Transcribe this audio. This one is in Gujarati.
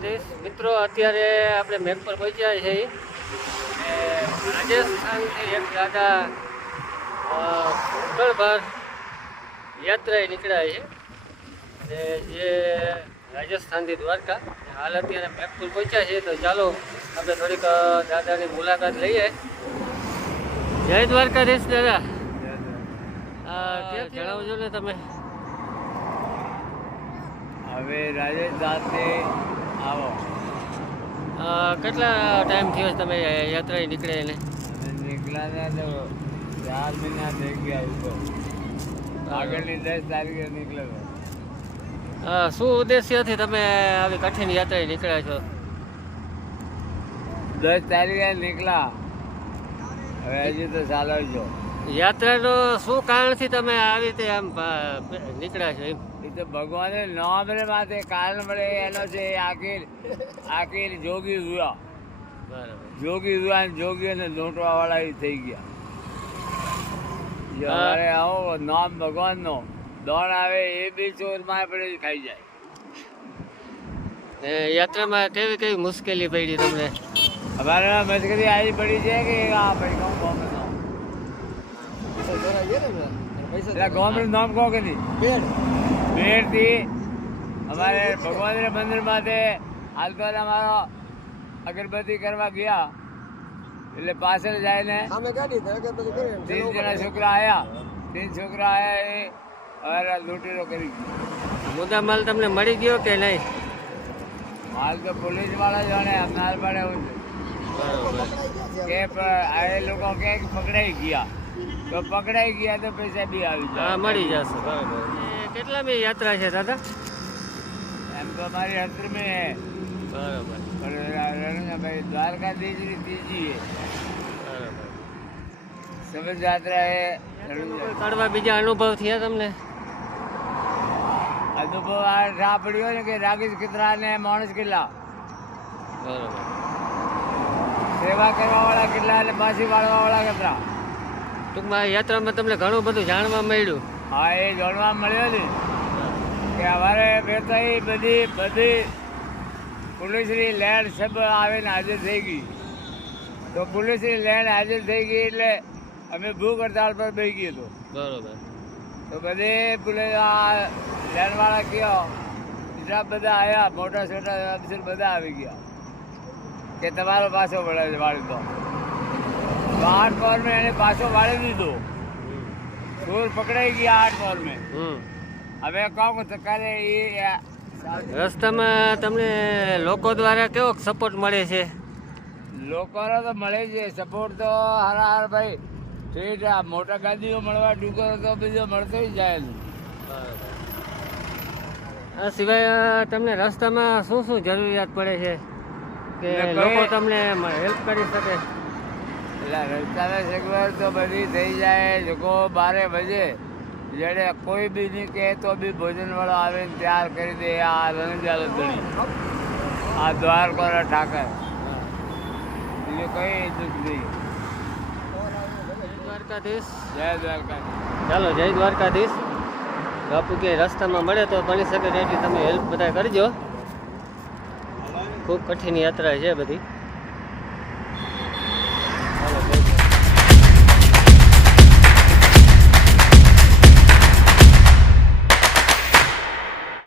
દ્વારકાધીશ મિત્રો, અત્યારે આપણે મેપ પર પહોંચ્યા છીએ. રાજસ્થાનથી એક દાદા મંગળવાર યાત્રાએ નીકળ્યા છે, જે રાજસ્થાનથી દ્વારકા. હાલ અત્યારે મેપ પર પહોંચ્યા છીએ, તો ચાલો આપણે થોડીક દાદાની મુલાકાત લઈએ. જય દ્વારકાધીશ દાદા. જણાવજો ને તમે. હવે રાજસ્થાનથી આવો. કેટલા ટાઈમ થયો તમે યાત્રાએ નીકળે એને? નીકળ્યા તો 4 મહિના થઈ ગયા ઉપર. આગળની 10 તારીખે નીકળ્યો. શું ઉદ્દેશ્યથી તમે આવી કઠિન યાત્રાએ નીકળ્યા છો? 10 તારીખે નીકળ્યા, હવે હજી તો ચાલો છો. યાત્રાનો શું કારણથી તમે આવી રીતે આમ નીકળ્યા છો? એ તો ભગવાને નામ માટે કારણ મળે એનો છે. આખીર જોગી હુઆ. બરાબર. જોગી હુઆ ને જોગીઓને લૂંટવા વાળા થઈ ગયા. જ્યારે આવો નામ ભગવાનનો દોણ આવે એ બી ચોરમાં પડે ખાઈ જાય. યાત્રામાં કેવી મુશ્કેલી પડી તમને? અમારે મસ્કરી આવી પડી છે કે આ ભાઈ ગામનું નામ કહો કે નહીં? બેડથી અમારે ભગવાનના મંદિર માટે હાલતો અમારો અગરબત્તી કરવા ગયા, એટલે પાછળ જાય ને 3 જણા છોકરા આવ્યા. 3 છોકરા આવ્યા એ અમારા લૂંટેરો કરી ગયો. મુદ્દા માલ તમને મળી ગયો કે નહીં? હાલ તો પોલીસ વાળા જાણે અમનાર પડે એવું છે કે એ લોકો કે પકડાઈ ગયા, તો પકડાઈ ગયા તો પૈસા બી આવી જાય. મળી જશે. બરાબર. કેટલામી યાત્રા છે દાદા? એમ તો અમારી 17મી. બરાબર. ભાઈ દ્વારકાધીશની 3જી છે. બરાબર. સમજ યાત્રા એ કડવા બીજા અનુભવ થયા તમને? અનુભવ આ પડ્યો ને કે રાગીશ કિતરા ને માણસ કેટલા, બરાબર. સેવા કરવા વાળા કેટલા અને પાછી વાળવા વાળા કેટલા. ટૂંકમાં યાત્રામાં તમને ઘણું બધું જાણવા મળ્યું. હા, એ જાણવા મળ્યો ને કે અમારે બેતાઈ બધી પોલીસની લેન્ડ સબ આવીને હાજર થઈ ગઈ. તો પોલીસની લેન્ડ હાજર થઈ ગઈ એટલે અમે ભૂખ હડતાળ પર બેસી ગયો હતો. બરોબર. તો બધે પોલીસ આ લેન્ડવાળા ગયો, બીજા બધા આવ્યા, મોટા છોટા અફસર બધા આવી ગયા કે તમારો પાછો વાળી દો. તો 8 પહોર મેં એને પાછો વાળી દીધો. ચોર પકડાઈ ગયા 8 પહોર મેં. હવે કહું તો કાલે એ રસ્તામાં તમને લોકો દ્વારા કેવો સપોર્ટ મળે છે? લોકોનો તો મળે છે સપોર્ટ તો હાર ભાઈ. ઠીક, આ મોટા ગાડીઓ મળવા ડુકરો તો બીજો મળતો જાય. આ સિવાય તમને રસ્તામાં શું જરૂરિયાત પડે છે કે લોકો તમને હેલ્પ કરી શકે? એટલે રસ્તામાં સગવડ તો બધી થઈ જાય. લોકો 12 બજે જેને કોઈ બી નહીં કહે તો બી ભોજન વાળો આવીને તૈયાર કરી દે. આ રણજાલ ધણી, આ દ્વારકા ઠાકર, બીજું કઈ દુઃખ નહીં. દ્વારકાધીશ. જય દ્વારકાધીશ. ચાલો, જય દ્વારકાધીશ. બાપુ કે રસ્તામાં મળે તો બની શકે એટલી તમે હેલ્પ બધા કરજો. ખૂબ કઠિન યાત્રા છે બધી.